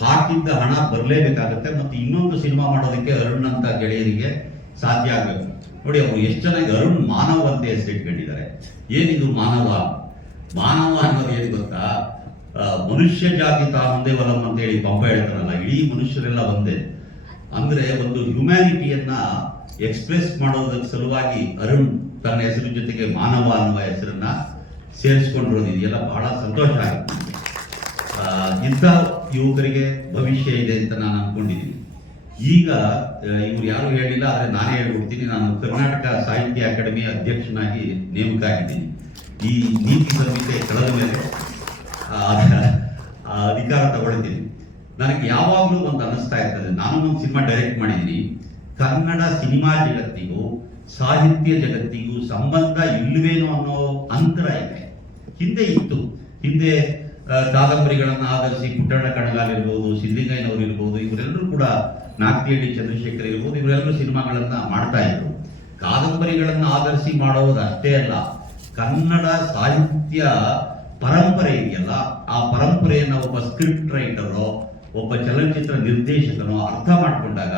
ಹಾಕಿದ್ದ ಹಣ ಬರಲೇಬೇಕಾಗತ್ತೆ ಮತ್ತು ಇನ್ನೊಂದು ಸಿನಿಮಾ ಮಾಡೋದಕ್ಕೆ ಅರುಣ್ ಅಂತ ಗೆಳೆಯರಿಗೆ ಸಾಧ್ಯ ಆಗಬೇಕು. ನೋಡಿ, ಅವರು ಎಷ್ಟು ಚೆನ್ನಾಗಿ ಅರುಣ್ ಮಾನವ ಅಂತ ಹೆಸರಿಟ್ಕೊಂಡಿದ್ದಾರೆ ಏನಿದು ಮಾನವ? ಮಾನವ ಅನ್ನೋದು ಏನು ಗೊತ್ತಾ? ಮನುಷ್ಯ ಜಾತಿ ತಾನೊಂದೇ ವಲಂ ಅಂತ ಹೇಳಿ ಪಂಪ ಹೇಳ್ತಾರಲ್ಲ, ಇಡೀ ಮನುಷ್ಯರೆಲ್ಲ ಒಂದೇ. ಅಂದ್ರೆ ಒಂದು ಹ್ಯುಮ್ಯಾನಿಟಿಯನ್ನ ಎಕ್ಸ್ಪ್ರೆಸ್ ಮಾಡೋದಕ್ಕೆ ಸಲುವಾಗಿ ಅರುಣ್ ತನ್ನ ಹೆಸರು ಜೊತೆಗೆ ಮಾನವ ಅನ್ನುವ ಹೆಸರನ್ನ ಸೇರಿಸ್ಕೊಂಡಿರೋದು ಇದೆಯಲ್ಲ, ಬಹಳ ಸಂತೋಷ ಆಗುತ್ತೆ. ಇಂಥ ಯುವಕರಿಗೆ ಭವಿಷ್ಯ ಇದೆ ಅಂತ ನಾನು ಅನ್ಕೊಂಡಿದ್ದೀನಿ. ಈಗ ಇವ್ರು ಯಾರು ಹೇಳಿಲ್ಲ, ಆದರೆ ನಾನೇ ಹೇಳ್ಬಿಡ್ತೀನಿ ನಾನು ಕರ್ನಾಟಕ ಸಾಹಿತ್ಯ ಅಕಾಡೆಮಿ ಅಧ್ಯಕ್ಷನಾಗಿ ನೇಮಕ ಆಗಿದ್ದೀನಿ ಈ ನೀತಿ ಸಂಹಿತೆ ಕಳೆದ ಮೇಲೆ ಅಧಿಕಾರ ತಗೊಳ್ತೀನಿ. ನನಗೆ ಯಾವಾಗಲೂ ಒಂದು ಅನಿಸ್ತಾ ಇರ್ತದೆ. ನಾನು ಒಂದು ಸಿನಿಮಾ ಡೈರೆಕ್ಟ್ ಮಾಡಿದ್ದೀನಿ. ಕನ್ನಡ ಸಿನಿಮಾ ಜಗತ್ತಿಗೂ, ಸಾಹಿತ್ಯ ಜಗತ್ತಿಗೂ ಸಂಬಂಧ ಇಲ್ಲವೇನೋ ಅನ್ನೋ ಅಂತರ ಇದೆ. ಹಿಂದೆ ಇತ್ತು. ಹಿಂದೆ ಕಾದಂಬರಿಗಳನ್ನ ಆಧರಿಸಿ ಪುಟ್ಟಣ್ಣ ಕಣಗಾಲ್ ಇರ್ಬೋದು ಸಿದ್ಲಿಂಗಯ್ಯನವರು ಇರ್ಬೋದು, ಇವರೆಲ್ಲರೂ ಕೂಡ ನಾಗ್ತಿಹಳ್ಳಿ ಚಂದ್ರಶೇಖರ್ ಇರ್ಬೋದು, ಇವರೆಲ್ಲರೂ ಸಿನಿಮಾಗಳನ್ನ ಮಾಡ್ತಾ ಇದ್ರು. ಕಾದಂಬರಿಗಳನ್ನು ಆಧರಿಸಿ ಮಾಡೋದು ಅಷ್ಟೇ ಅಲ್ಲ, ಕನ್ನಡ ಸಾಹಿತ್ಯ ಪರಂಪರೆ ಇದೆಯಲ್ಲ, ಆ ಪರಂಪರೆಯನ್ನ ಒಬ್ಬ ಸ್ಕ್ರಿಪ್ಟ್ ರೈಟರು ಒಬ್ಬ ಚಲನಚಿತ್ರ ನಿರ್ದೇಶಕನು ಅರ್ಥ ಮಾಡಿಕೊಂಡಾಗ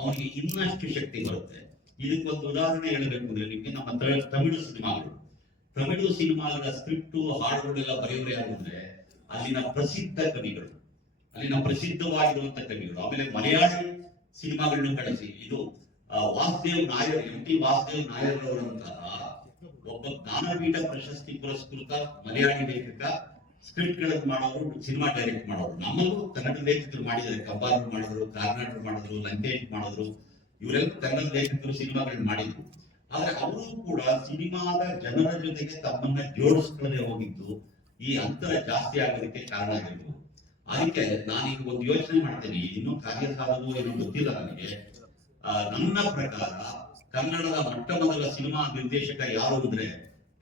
ಅವನಿಗೆ ಇನ್ನಷ್ಟು ಶಕ್ತಿ ಬರುತ್ತೆ. ಇದಕ್ಕೊಂದು ಉದಾಹರಣೆ ಹೇಳಬೇಕು ಅಂದ್ರೆ ನಿಮಗೆ ನಮ್ಮ ತಮಿಳು ಸಿನಿಮಾಗಳು. ತಮಿಳು ಸಿನಿಮಾಗಳ ಸ್ಕ್ರಿಪ್ಟು ಹಾಡುಗಳೆಲ್ಲ ಬರೆಯೋರು ಯಾರು ಅಲ್ಲಿನ ಪ್ರಸಿದ್ಧ ಕವಿಗಳು, ಅಲ್ಲಿನ ಪ್ರಸಿದ್ಧವಾಗಿರುವಂತ ಕವಿಗಳು. ಆಮೇಲೆ ಮಲಯಾಳಿ ಸಿನಿಮಾಗಳನ್ನು ಕಳಿಸಿ. ಇದು ವಾಸುದೇವ್ ನಾಯರ್, ಎಂ ಟಿ ವಾಸುದೇವ್ ನಾಯರ್ ಅವರಂತಹ ಒಬ್ಬ ಜ್ಞಾನಪೀಠ ಪ್ರಶಸ್ತಿ ಪುರಸ್ಕೃತ ಮಲಯಾಳಿ ಲೇಖಕ ಸ್ಕ್ರಿಪ್ಟ್ಗಳನ್ನು ಮಾಡೋರು, ಸಿನಿಮಾ ಡೈರೆಕ್ಟ್ ಮಾಡೋರು. ನಮ್ಮಲ್ಲೂ ಕನ್ನಡ ಲೇಖಕರು ಮಾಡಿದ್ದಾರೆ. ಕಬ್ಬಾರು ಮಾಡಿದ್ರು ಕಾರ್ನಾಟರ್ ಮಾಡಿದ್ರು ಲಂಕೇಶ್ ಮಾಡಿದ್ರು. ಇವರೆಲ್ಲ ಕನ್ನಡ ಲೇಖಕರು ಸಿನಿಮಾಗಳನ್ನ ಮಾಡಿದ್ರು. ಆದ್ರೆ ಅವರು ಕೂಡ ಸಿನಿಮಾದ ಜನರ ಜೊತೆಗೆ ತಮ್ಮನ್ನ ಜೋಡಿಸ್ಕೊಳ್ಳದೆ ಹೋಗಿದ್ದು ಈ ಅಂತರ ಜಾಸ್ತಿ ಆಗೋದಕ್ಕೆ ಕಾರಣ ಆಗಿರ್ಬೋದು. ಅದಕ್ಕೆ ನಾನೀಗ ಒಂದು ಯೋಚನೆ ಮಾಡ್ತೇನೆ ಇನ್ನೂ ಕಾರ್ಯ ಏನೋ ಗೊತ್ತಿಲ್ಲ ನನಗೆ. ನನ್ನ ಪ್ರಕಾರ ಕನ್ನಡದ ಮೊಟ್ಟ ಮೊದಲ ಸಿನಿಮಾ ನಿರ್ದೇಶಕ ಯಾರು ಅಂದ್ರೆ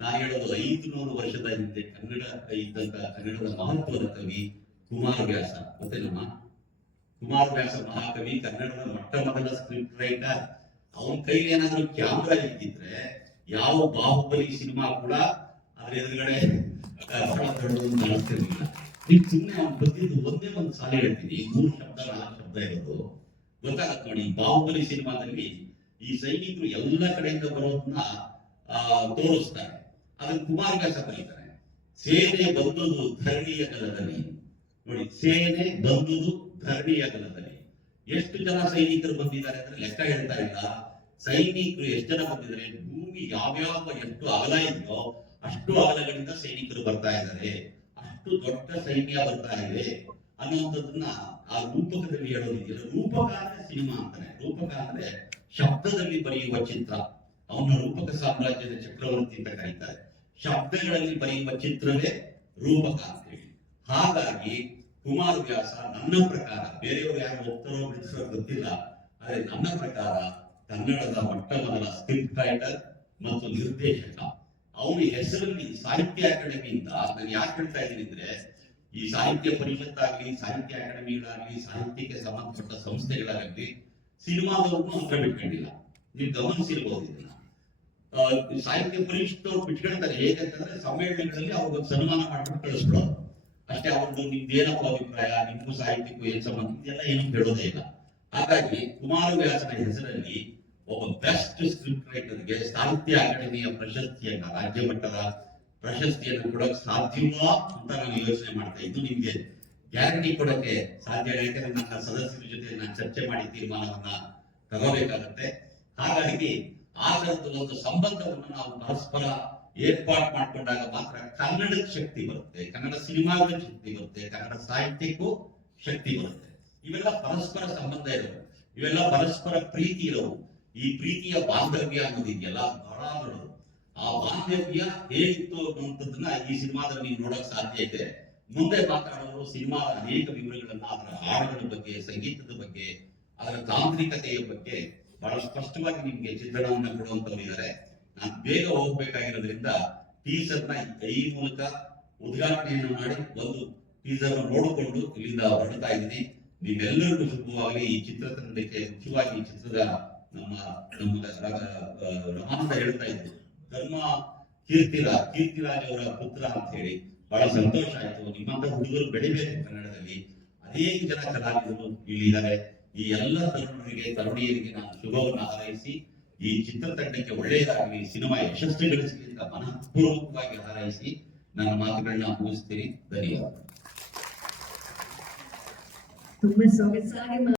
ನಾನು ಹೇಳೋದು ಐದುನೂರು ವರ್ಷದ ಹಿಂದೆ ಕನ್ನಡ ಇದ್ದಂತ ಕನ್ನಡದ ಮಹತ್ವದ ಕವಿ ಕುಮಾರವ್ಯಾಸ ಮತ್ತೆ ನಮ್ಮ? ಕುಮಾರವ್ಯಾಸ ಮಹಾಕವಿ, ಕನ್ನಡದ ಮೊಟ್ಟ ಮೊದಲ ಸ್ಕ್ರಿಪ್ಟ್ ರೈಟರ್ ಅವನ ಕೈಲಿ ಏನಾದ್ರೂ ಕ್ಯಾಮ್ರಾ ಇದ್ದಿದ್ರೆ ಯಾವ ಬಾಹುಬಲಿ ಸಿನಿಮಾ ಕೂಡ ಎದುರುಗಡೆ ಆ, ನೀವು ಸುಮ್ಮನೆ ಅವ್ನು ಒಂದೇ ಒಂದು ಸಾರಿ ಹೇಳ್ತೀನಿ ಮೂರು ಶಬ್ದ ನಾಲ್ಕು ಶಬ್ದ ಇರೋದು. ಗೊತ್ತಾಗತ್ತೆ ನೋಡಿ ಬಾಹುಬಲಿ ಸಿನಿಮಾದಲ್ಲಿ ಈ ಸೈನಿಕರು ಎಲ್ಲ ಕಡೆಯಿಂದ ಬರೋದನ್ನ ತೋರಿಸ್ತಾರೆ. ಅದನ್ನ ಕುಮಾರವ್ಯಾಸ ಕರೀತಾರೆ ಸೇನೆ ಬಂದುದು ಧರಣಿಯ ಕಲದಲ್ಲಿ ನೋಡಿ ಸೇನೆ ಬಂದುದು ಧರಣಿಯ ಕಲದಲ್ಲಿ ಎಷ್ಟು ಜನ ಸೈನಿಕರು ಬಂದಿದ್ದಾರೆ ಅಂದ್ರೆ ಲೆಕ್ಕ ಹೇಳ್ತಾ ಇಲ್ಲ. ಸೈನಿಕರು ಎಷ್ಟು ಜನ ಬಂದಿದ್ದಾರೆ? ಭೂಮಿ ಯಾವ್ಯಾವ ಎಷ್ಟು ಅಗಲ ಇದೆಯೋ ಅಷ್ಟು ಅಗಲಗಳಿಂದ ಸೈನಿಕರು ಬರ್ತಾ ಇದ್ದಾರೆ. ಅಷ್ಟು ದೊಡ್ಡ ಸೈನ್ಯ ಬರ್ತಾ ಇದೆ. ಅನ್ನುವಂಥದ್ದನ್ನ ಆ ರೂಪಕದಲ್ಲಿ ಹೇಳೋದಿದೆಯಲ್ಲ ರೂಪಕ ಅಂದ್ರೆ ಸಿನಿಮಾ ಅಂತಾನೆ. ರೂಪಕ ಅಂದ್ರೆ ಶಬ್ದದಲ್ಲಿ ಬರೆಯುವ ಚಿತ್ರ. ಅವನ ರೂಪಕ ಸಾಮ್ರಾಜ್ಯದ ಚಕ್ರವರ್ತಿ ಅಂತ ಕರೀತಾರೆ ಶಬ್ದಗಳಲ್ಲಿ ಬರೆಯುವ ಚಿತ್ರವೇ ರೂಪಕ ಅಂತ ಹೇಳಿ. ಹಾಗಾಗಿ ಕುಮಾರವ್ಯಾಸ ನನ್ನ ಪ್ರಕಾರ, ಬೇರೆಯವರು ಯಾರು ಹೋಗ್ತಾರೋ ಬಿಡಿಸೋ ಗೊತ್ತಿಲ್ಲ, ಆದ್ರೆ ನನ್ನ ಪ್ರಕಾರ ಕನ್ನಡದ ಮೊಟ್ಟ ಮೊದಲ ಸ್ಕ್ರಿಪ್ಟ್ ರೈಟರ್ ಮತ್ತು ನಿರ್ದೇಶಕ ಅವನ ಹೆಸರಲ್ಲಿ ಸಾಹಿತ್ಯ ಅಕಾಡೆಮಿಯಿಂದ ನಾನು ಯಾಕೆ ಹೇಳ್ತಾ ಇದ್ದೀನಿ ಅಂದ್ರೆ, ಈ ಸಾಹಿತ್ಯ ಪರಿಷತ್ತಾಗ್ಲಿ, ಸಾಹಿತ್ಯ ಅಕಾಡೆಮಿಗಳಾಗ್ಲಿ, ಸಾಹಿತ್ಯಕ್ಕೆ ಸಂಬಂಧಪಟ್ಟ ಸಂಸ್ಥೆಗಳಾಗಲಿ ಸಿನಿಮಾದವ್ರನ್ನು ಅಂತ ಬಿಟ್ಕೊಂಡಿಲ್ಲ. ನೀವು ಗಮನಿಸಿರ್ಬೋದು ಇದನ್ನ. ಸಾಹಿತ್ಯ ಪರಿಷತ್ ಪರಿಷತ್ತವ್ರು ಬಿಟ್ಕೊಳ್ತಾರೆ ಹೇಗಂತಂದ್ರೆ ಸಮ್ಮೇಳನಗಳಲ್ಲಿ ಅವ್ರಿಗೊಂದು ಸನ್ಮಾನ ಮಾಡ್ಬಿಟ್ಟು ಕಳಿಸ್ಬಿಡೋದು. ಅಷ್ಟೇ ಅವ್ರದ್ದು ನಿಮ್ದು ಏನಪ್ಪ ಅಭಿಪ್ರಾಯ, ನಿಮ್ಗೂ ಸಾಹಿತ್ಯಕ್ಕೂ ಏನ್ ಸಂಬಂಧ, ಇದೆಲ್ಲ ಏನು ಹೇಳೋದೇ ಇಲ್ಲ. ಹಾಗಾಗಿ ಕುಮಾರವ್ಯಾಸನ ಹೆಸರಲ್ಲಿ ಒಬ್ಬ ಬೆಸ್ಟ್ ಸ್ಕ್ರಿಪ್ಟ್ ರೈಟರ್ಗೆ ಸಾಹಿತ್ಯ ಅಕಾಡೆಮಿಯ ಪ್ರಶಸ್ತಿಯನ್ನ ರಾಜ್ಯ ಮಟ್ಟದ ಪ್ರಶಸ್ತಿಯನ್ನು ಕೊಡಕ್ ಸಾಧ್ಯವೋ ಅಂತ ನಾನು ಯೋಚನೆ ಮಾಡ್ತಾ ಇದು ನಿಮ್ಗೆ ಗ್ಯಾರಂಟಿ ಕೊಡಕ್ಕೆ ಸಾಧ್ಯ. ಯಾಕಂದ್ರೆ ನನ್ನ ಸದಸ್ಯರ ಜೊತೆ ನಾನು ಚರ್ಚೆ ಮಾಡಿ ತೀರ್ಮಾನವನ್ನ ತಗೋಬೇಕಾಗತ್ತೆ. ಹಾಗಾಗಿ ಆ ತರದ ಒಂದು ಸಂಬಂಧವನ್ನು ನಾವು ಪರಸ್ಪರ ಏರ್ಪಾಟ್ ಮಾಡ್ಕೊಂಡಾಗ ಮಾತ್ರ ಕನ್ನಡಕ್ಕೆ ಶಕ್ತಿ ಬರುತ್ತೆ, ಕನ್ನಡ ಸಿನಿಮಾದ ಶಕ್ತಿ ಬರುತ್ತೆ, ಕನ್ನಡ ಸಾಹಿತ್ಯಕ್ಕೂ ಶಕ್ತಿ ಬರುತ್ತೆ. ಇವೆಲ್ಲ ಪರಸ್ಪರ ಸಂಬಂಧ ಇರೋವು ಇವೆಲ್ಲ ಪರಸ್ಪರ ಪ್ರೀತಿ ಇರೋವು ಈ ಪ್ರೀತಿಯ ಬಾಂಧವ್ಯ ಅನ್ನೋದಿದೆಯಲ್ಲ ಆ ಬಾಂಧವ್ಯ ಹೇಗಿತ್ತು ಅನ್ನುವಂಥದ್ದನ್ನ ಈ ಸಿನಿಮಾದಲ್ಲಿ ನೀವು ನೋಡಕ್ ಸಾಧ್ಯ ಇದೆ. ಮುಂದೆ ಮಾತಾಡೋರು ಸಿನಿಮಾದ ಅನೇಕ ವಿವರಗಳನ್ನ ಅದರ ಹಾಡುಗಳ ಬಗ್ಗೆ, ಸಂಗೀತದ ಬಗ್ಗೆ, ಅದರ ತಾಂತ್ರಿಕತೆಯ ಬಗ್ಗೆ ಬಹಳ ಸ್ಪಷ್ಟವಾಗಿ ನಿಮ್ಗೆ ಚಿತ್ರಣವನ್ನ ಕೊಡುವಂತವ್ರು ಇದ್ದಾರೆ ನಾನು ಬೇಗ ಹೋಗ್ಬೇಕಾಗಿರೋದ್ರಿಂದ ಟೀಸರ್ನ ಈ ಮೂಲಕ ಉದ್ಘಾಟನೆಯನ್ನು ಮಾಡಿ ಒಂದು ಟೀಸರ್ ನೋಡಿಕೊಂಡು ಇಲ್ಲಿಂದ ಹೊರಡ್ತಾ ಇದ್ದೀನಿ. ನೀವೆಲ್ಲರಿಗೂ ಶುಭವಾಗಲಿ ಈ ಚಿತ್ರತಂಡಕ್ಕೆ ಮುಖ್ಯವಾಗಿ ಈ ಚಿತ್ರದ ನಮ್ಮ ನಮ್ಮ ರಮಾನಂದ ಹೇಳ್ತಾ ಇದ್ರು ಧರ್ಮ ಕೀರ್ತಿರಾ ಕೀರ್ತಿರಾಜ್ ಅವರ ಪುತ್ರ ಅಂತ ಹೇಳಿ ಬಹಳ ಸಂತೋಷ ಆಯ್ತು. ನಿಮ್ಮಂತ ಹುಡುಗರು ಬೆಳಿಬೇಕು ಕನ್ನಡದಲ್ಲಿ. ಅನೇಕ ಜನ ಕಲಾವಿದರು ಇಲ್ಲಿದ್ದಾರೆ. ಈ ಎಲ್ಲ ತರುಣರಿಗೆ, ತರುಣಿಯರಿಗೆ ನಾನು ಶುಭವನ್ನು ಹಾರೈಸಿ, ಈ ಚಿತ್ರತಂಡಕ್ಕೆ ಒಳ್ಳೆಯದಾಗಲಿ, ಸಿನಿಮಾ ಯಶಸ್ವಿ ಗಳಿಸಲಿ ಅಂತ ಮನಃಪೂರ್ವಕವಾಗಿ ಹಾರೈಸಿ, ನನ್ನ ಮಾತುಗಳನ್ನ ಮುಗಿಸ್ತೀನಿ. ಧನ್ಯವಾದ.